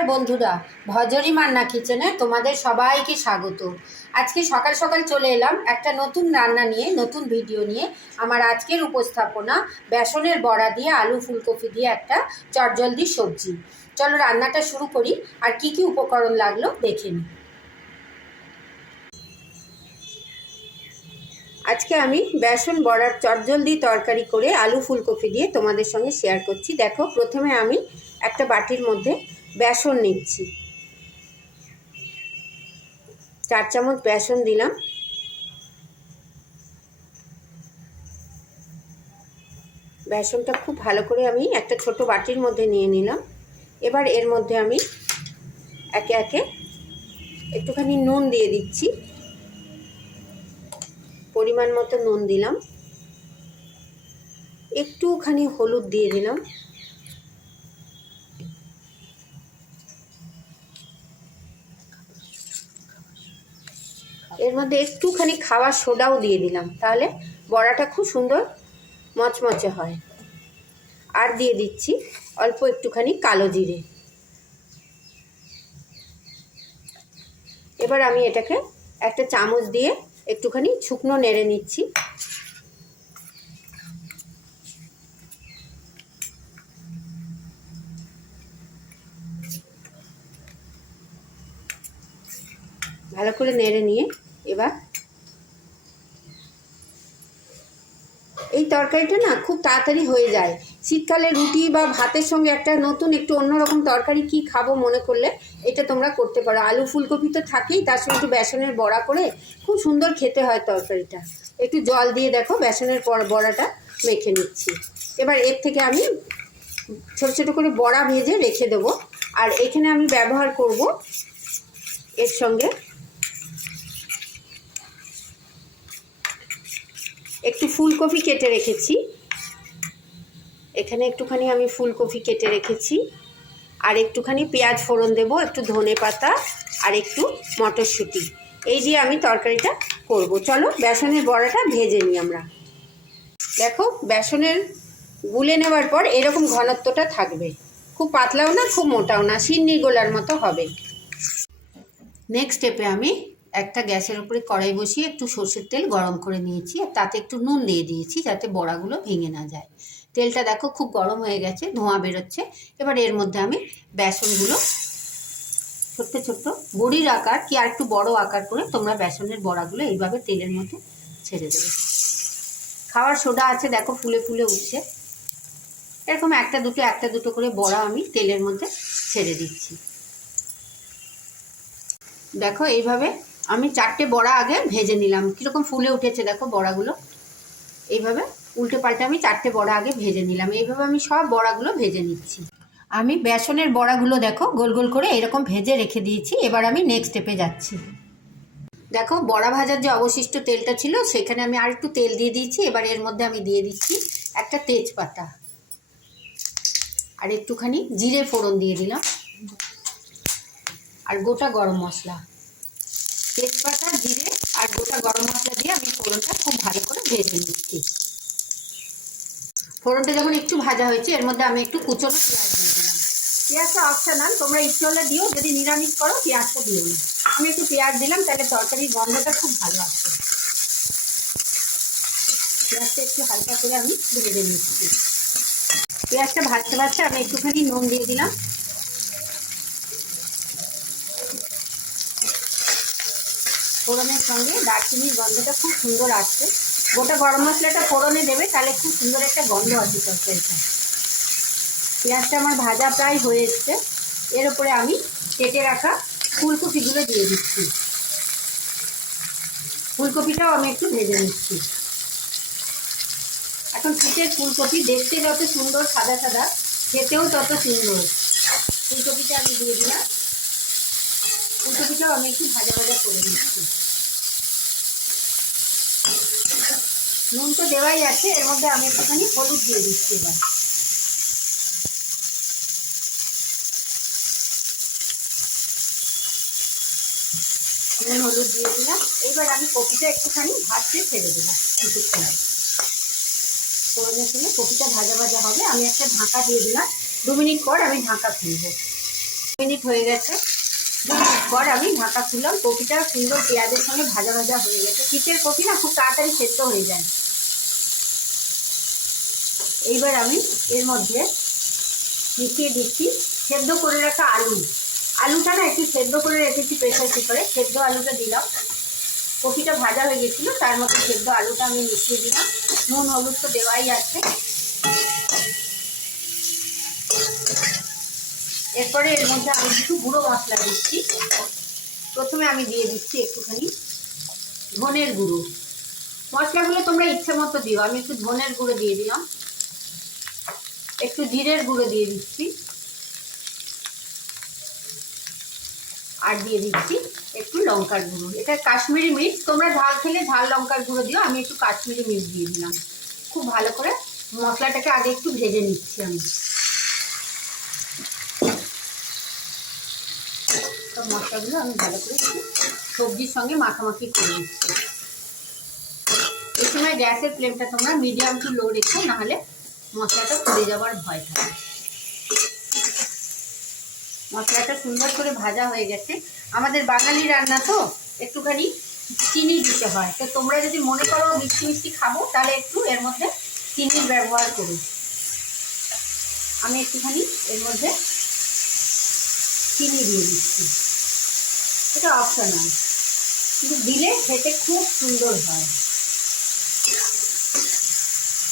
নমস্কার বন্ধুরা ভজরি মান্না কিচেনে তোমাদের সবাইকে স্বাগত। আজকে সকাল সকাল চলে এলাম একটা নতুন রান্না নিয়ে, নতুন ভিডিও নিয়ে। আমার আজকের উপস্থাপনা বেসনের বড়া দিয়ে আলু ফুলকপি দিয়ে একটা চটজলদি সবজি। চলো রান্নাটা শুরু করি, আর কি কি উপকরণ লাগল দেখে নিই। আজকে আমি বেসন বড়ার চটজলদি তরকারি করে আলু ফুলকপি দিয়ে তোমাদের সঙ্গে শেয়ার করছি। দেখো, প্রথমে আমি একটা বাটির মধ্যে বেসন নিচ্ছি। চার চামচ বেসন দিলাম। বেসনটা খুব ভালো করে আমি একটা ছোট বাটির মধ্যে নিয়ে নিলাম। এবার এর মধ্যে আমি একে একে একটুখানি নুন দিয়ে দিচ্ছি। পরিমাণ মতো নুন দিলাম। একটুখানি হলুদ দিয়ে দিলাম। এর মধ্যে একটুখানি খাওয়ার সোডাও দিয়ে দিলাম। তাহলে বড়াটা খুব সুন্দর মচমচে হয়। আর দিয়ে দিচ্ছি অল্প একটুখানি কালো জিরে। এবার আমি এটাকে একটা চামচ দিয়ে একটুখানি শুকনো নেড়ে নিচ্ছি। ভালো করে নেড়ে নিয়ে এবার। এই তরকারিটা না খুব তাড়াতাড়ি হয়ে যায়। শীতকালে রুটি বা ভাতের সঙ্গে একটা নতুন একটু অন্যরকম তরকারি কি খাব মনে করলে এটা তোমরা করতে পারো। আলু ফুলকপি তো থাকেই, তার সঙ্গে একটু বেসনের বড়া করে খুব সুন্দর খেতে হয় তরকারিটা। একটু জল দিয়ে দেখো, বেসনের বড়াটা মেখে নিচ্ছি। এবার এর থেকে আমি ছোটো ছোটো করে বড়া ভেজে রেখে দেবো। আর এখানে আমি ব্যবহার করব এর সঙ্গে একটু ফুলকপি কেটে রেখেছি। এখানে একটুখানি আমি ফুলকপি কেটে রেখেছি। আর একটুখানি পেঁয়াজ ফোড়ন দেব, একটু ধনে পাতা আর একটু মটরশুঁটি। এই দিয়ে আমি তরকারিটা করব। চলো বেসনের বড়াটা ভেজে নিই আমরা। দেখো, বেসনের গুলে নেওয়ার পর এরকম ঘনত্বটা থাকবে। খুব পাতলাও না, খুব মোটাও না, সিন্নি গোলার মতো হবে। নেক্সট স্টেপে আমি একটা গ্যাসের উপরে কড়াই বসিয়ে একটু সর্ষের তেল গরম করে নিয়েছি আর তাতে একটু নুন দিয়ে দিয়েছি যাতে বড়াগুলো ভেঙে না যায়। তেলটা দেখো খুব গরম হয়ে গেছে, ধোঁয়া বেরোচ্ছে। এবার এর মধ্যে আমি বেসনগুলো ছোট্ট ছোট্ট বড়ির আকার কি আর একটু বড় আকার করে তোমরা বেসনের বড়াগুলো এইভাবে তেলের মধ্যে ছেড়ে দেবে। খাওয়ার সোডা আছে, দেখো ফুলে ফুলে উঠছে। এরকম একটা দুটো একটা দুটো করে বড়া আমি তেলের মধ্যে ছেড়ে দিচ্ছি। দেখো এইভাবে আমি চারটে বড়া আগে ভেজে নিলাম। কীরকম ফুলে উঠেছে দেখো বড়াগুলো। এইভাবে উল্টে পাল্টে আমি চারটে বড়া আগে ভেজে নিলাম। এইভাবে আমি সব বড়াগুলো ভেজে নিচ্ছি। আমি বেসনের বড়াগুলো দেখো গোল গোল করে এরকম ভেজে রেখে দিয়েছি। এবার আমি নেক্সট স্টেপে যাচ্ছি। দেখো বড়া ভাজার যে অবশিষ্ট তেলটা ছিল, সেখানে আমি আর একটু তেল দিয়ে দিয়েছি। এবার এর মধ্যে আমি দিয়ে দিচ্ছি একটা তেজপাতা। আর একটুখানি জিরে ফোড়ন দিয়ে দিলাম। আর গোটা গরম মশলা। তেজপাতা, জিরে আর গোটা গরম মশলা দিয়ে আমি ফোড়নটা খুব ভালো করে ভেজে নিচ্ছি। ফোড়নটা যখন একটু ভাজা হয়েছে, এর মধ্যে আমি একটু কুচনো পেঁয়াজ দিয়ে দিলাম। পেঁয়াজটা অপশনাল তোমরা ইচ্ছে হলে দিও, যদি নিরামিষ করো, পেঁয়াজটা দিও না। আমি একটু পেঁয়াজ দিলাম, তাহলে তরকারির গন্ধটা খুব ভালো আসছে পেঁয়াজটা একটু হালকা করে আমি ভেজে নিচ্ছি। পেঁয়াজটা ভাজতে ভাজতে আমি একটুখানি নুন দিয়ে দিলাম। ফোড়নের সঙ্গে দারচিনির গন্ধটা খুব সুন্দর আসছে। গোটা গরম মশলাটা ফোড়নে দেবে, তাহলে খুব সুন্দর একটা গন্ধ আসে তরকারিটা পেঁয়াজটা আমার ভাজা প্রায় হয়ে এসছে। এর উপরে আমি কেটে রাখা ফুলকপিগুলো দিয়ে দিচ্ছি। ফুলকপিটাও আমি একটু ভেজে নিচ্ছি। এখন শীতের ফুলকপি দেখতে যত সুন্দর সাদা সাদা, খেতেও তত সুন্দর। ফুলকপিটা আমি দিয়ে দিলাম। ফুলকপিটাও আমি একটু ভাজা ভাজা করে নিচ্ছি। নুন তো দেওয়াই আছে, এর মধ্যে আমি একটুখানি হলুদ দিয়ে দিচ্ছি এবার। নুন হলুদ দিয়ে দিলাম। এবার আমি কপিটা একটুখানি ভাজতে ছেড়ে দিলাম কিছুক্ষণ ফোড়নের সঙ্গে কপিটা ভাজা ভাজা হবে। আমি একটা ঢাকা দিয়ে দিলাম। দু মিনিট পর আমি ঢাকা খুলবো। মিনিট হয়ে গেছে। দু মিনিট পর আমি ঢাকা খুললাম। কপিটা সুন্দর পেঁয়াজের সঙ্গে ভাজা ভাজা হয়ে গেছে। শীতের কপি না, খুব তাড়াতাড়ি সেদ্ধ হয়ে যায়। এইবার আমি এর মধ্যে মিশিয়ে দিচ্ছি। সেদ্ধ করে রাখা আলু। আলুটা না একটু সেদ্ধ করে রেখেছি প্রেশার কুকারে সেদ্ধ আলুটা দিলাম। কপিটা ভাজা হয়ে গেছিল, তার মধ্যে সেদ্ধ আলুটা আমি মিশিয়ে দিলাম। নুন, হলুদ তো দেওয়াই আছে। এরপরে এর মধ্যে আমি কিছু গুঁড়ো মশলা দিচ্ছি। প্রথমে আমি দিয়ে দিচ্ছি একটুখানি ধনের গুঁড়ো। মশলাগুলো তোমরা ইচ্ছে মতো দিও। আমি একটু ধনের গুঁড়ো দিয়ে দিলাম। একটু জিরের গুঁড়ো দিয়ে দিচ্ছি। আর দিয়ে দিচ্ছি একটু লঙ্কার গুঁড়ো। এটা কাশ্মীরি মির্চ, তোমরা ঝাল খেলে ঝাল লঙ্কার গুঁড়ো দিও, আমি একটু কাশ্মীরি মির্চ দিয়ে দিলাম। খুব ভালো করে মশলাটাকে আগে একটু ভেজে নিচ্ছি আমি। সব মশলাগুলো আমি ভালো করে সবজির সঙ্গে মাখামাখি করে নিচ্ছি। এই সময় গ্যাসের ফ্লেমটা তোমরা মিডিয়াম টু লো রেখো, নাহলে মশলাটা পুড়ে যাওয়ার ভয় থাকে। মশলাটা সুন্দর করে ভাজা হয়ে গেছে। আমাদের বাঙালি রান্না তো, একটুখানি চিনি দিতে হয়। তো তোমরা যদি মনে করো মিষ্টি মিষ্টি খাব, তাহলে একটু এর মধ্যে চিনির ব্যবহার করো। আমি একটুখানি এর মধ্যে চিনি দিয়ে দিচ্ছি। এটা অপশনাল কিন্তু দিলে খেতে খুব সুন্দর হয়।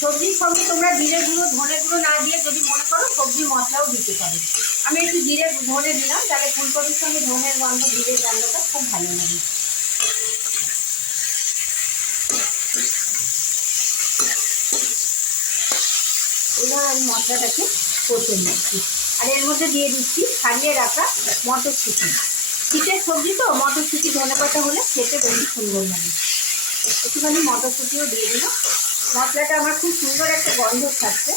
সবজির সঙ্গে তোমরা জিরে গুঁড়ো, ধনে গুঁড়ো না দিয়ে যদি মনে করো সবজি মশলাও দিতে পারো। আমি একটু জিরে ধনে দিলাম, তাহলে ফুলকপির সঙ্গে ধনের গন্ধ, জিরের গন্ধটা খুব ভালো লাগে। এবার আমি মশলাটাকে কষে নিচ্ছি। আর এর মধ্যে দিয়ে দিচ্ছি ছাড়িয়ে রাখা মটরশুঁটি। শীতের সবজি তো, মটরশুঁটি ধনে পাতা হলে খেতে বেশি সুন্দর লাগে। একটুখানি মটরশুঁটিও দিয়ে দিলাম। মশলাটা আমার খুব সুন্দর একটা গন্ধ থাকছে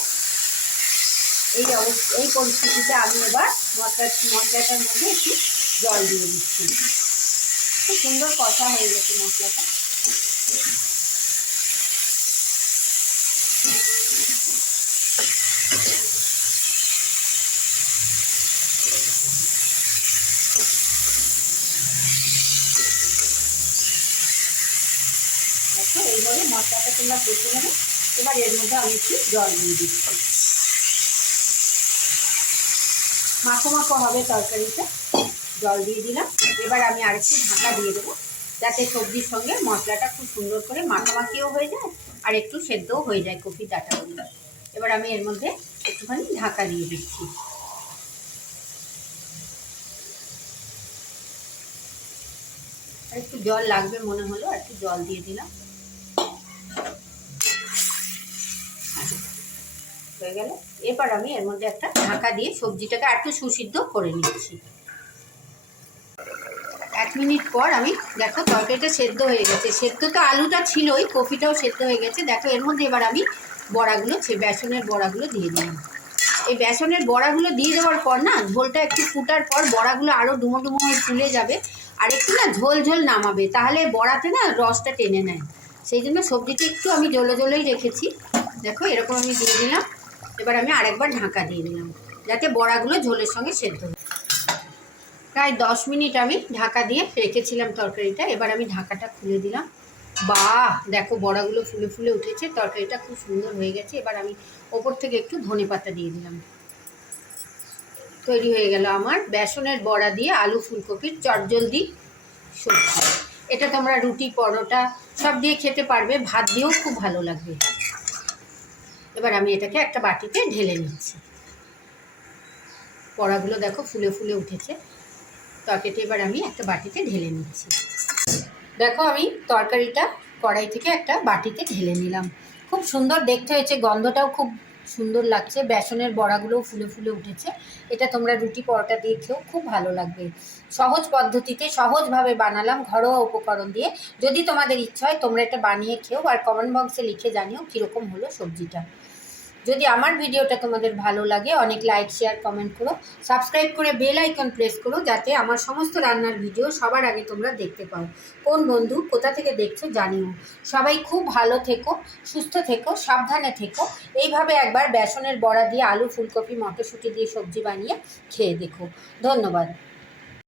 এই অবস্থা, এই পরিস্থিতিতে আমি এবার মশলা, মশলাটার মধ্যে একটু জল দিয়ে দিচ্ছি। খুব সুন্দর কষা হয়ে গেছে মশলাটা। দেখো এইভাবে মশলাটা তোমরা কষে নেবে। এবার এর মধ্যে আমি একটু জল দিয়ে দিচ্ছি। মাখো মাখো হবে তরকারিটা। জল দিয়ে দিলাম। এবার আমি আরেকটু ঢাকা দিয়ে দেবো, যাতে সবজির সঙ্গে মশলাটা খুব সুন্দর করে মাখামাখিও হয়ে যায় আর একটু সেদ্ধও হয়ে যায় কফি ডাটাগুলো এবার আমি এর মধ্যে একটুখানি ঢাকা দিয়ে দিচ্ছি। আর একটু জল লাগবে মনে হলো, আর একটু জল দিয়ে দিলাম। হয়ে গেল। এবার আমি এর মধ্যে একটা ঢাকা দিয়ে সবজিটাকে আর একটু সুসিদ্ধ করে নিচ্ছি। এক মিনিট পর আমি, দেখো তরকারিটা সেদ্ধ হয়ে গেছে। সেদ্ধ তো আলুটা ছিলই কফিটাও সেদ্ধ হয়ে গেছে। দেখো এর মধ্যে এবার আমি বড়াগুলো, সে বেসনের বড়াগুলো দিয়ে দিলাম। এই বেসনের বড়াগুলো দিয়ে দেওয়ার পর না, ঝোলটা একটু ফুটার পর বড়াগুলো আরও ডুমো ডুমো হয়ে ফুলে যাবে। আর একটু না ঝোল ঝোল নামাবে, তাহলে বড়াতে না রসটা টেনে নেয়। সেই জন্য সবজিটা একটু আমি জলো জলোই রেখেছি। দেখো এরকম আমি দিয়ে দিলাম। এবার আমি আরেকবার ঢাকা দিয়ে দিলাম, যাতে বড়াগুলো ঝোলের সঙ্গে সেদ্ধ হয়। প্রায় দশ মিনিট আমি ঢাকা দিয়ে রেখেছিলাম তরকারিটা, এবার আমি ঢাকাটা খুলে দিলাম। বাহ! দেখো বড়াগুলো ফুলে ফুলে উঠেছে, তরকারিটা খুব সুন্দর হয়ে গেছে। এবার আমি ওপর থেকে একটু ধনে পাতা দিয়ে দিলাম। তৈরি হয়ে গেল আমার বেসনের বড়া দিয়ে আলু ফুলকপির চটজলদি সবজি। এটা তোমরা রুটি, পরোটা সব দিয়ে খেতে পারবে, ভাত দিয়েও খুব ভালো লাগবে। এবার আমি এটাকে একটা বাটিতে ঢেলে নিচ্ছি। পড়াগুলো দেখো ফুলে ফুলে উঠেছে। তরকারিটা এবার আমি একটা বাটিতে ঢেলে নিচ্ছি। দেখো আমি তরকারিটা কড়াই থেকে একটা বাটিতে ঢেলে নিলাম। খুব সুন্দর দেখতে হয়েছে, গন্ধটাও খুব সুন্দর লাগছে। বেসনের বড়াগুলোও ফুলে ফুলে উঠেছে। এটা তোমরা রুটি পরোটা দিয়ে খেয়েও খুব ভালো লাগবে। সহজ পদ্ধতিতে সহজভাবে বানালাম ঘরোয়া উপকরণ দিয়ে। যদি তোমাদের ইচ্ছা হয় তোমরা এটা বানিয়ে খেও আর কমেন্ট বক্সে লিখে জানিও কীরকম হলো সবজিটা। যদি আমার ভিডিওটা তোমাদের ভালো লাগে, অনেক লাইক শেয়ার কমেন্ট করো। সাবস্ক্রাইব করে বেল আইকন প্রেস করো যাতে আমার সমস্ত রান্নার ভিডিও সবার আগে তোমরা দেখতে পাও। কোন বন্ধু কোথা থেকে দেখছ জানিও। সবাই খুব ভালো থেকো, সুস্থ থেকো, সাবধানে থেকো। এইভাবে একবার বেসনের বড়া দিয়ে আলু, ফুলকপি, মটরশুঁটি দিয়ে সবজি বানিয়ে খেয়ে দেখো। ধন্যবাদ।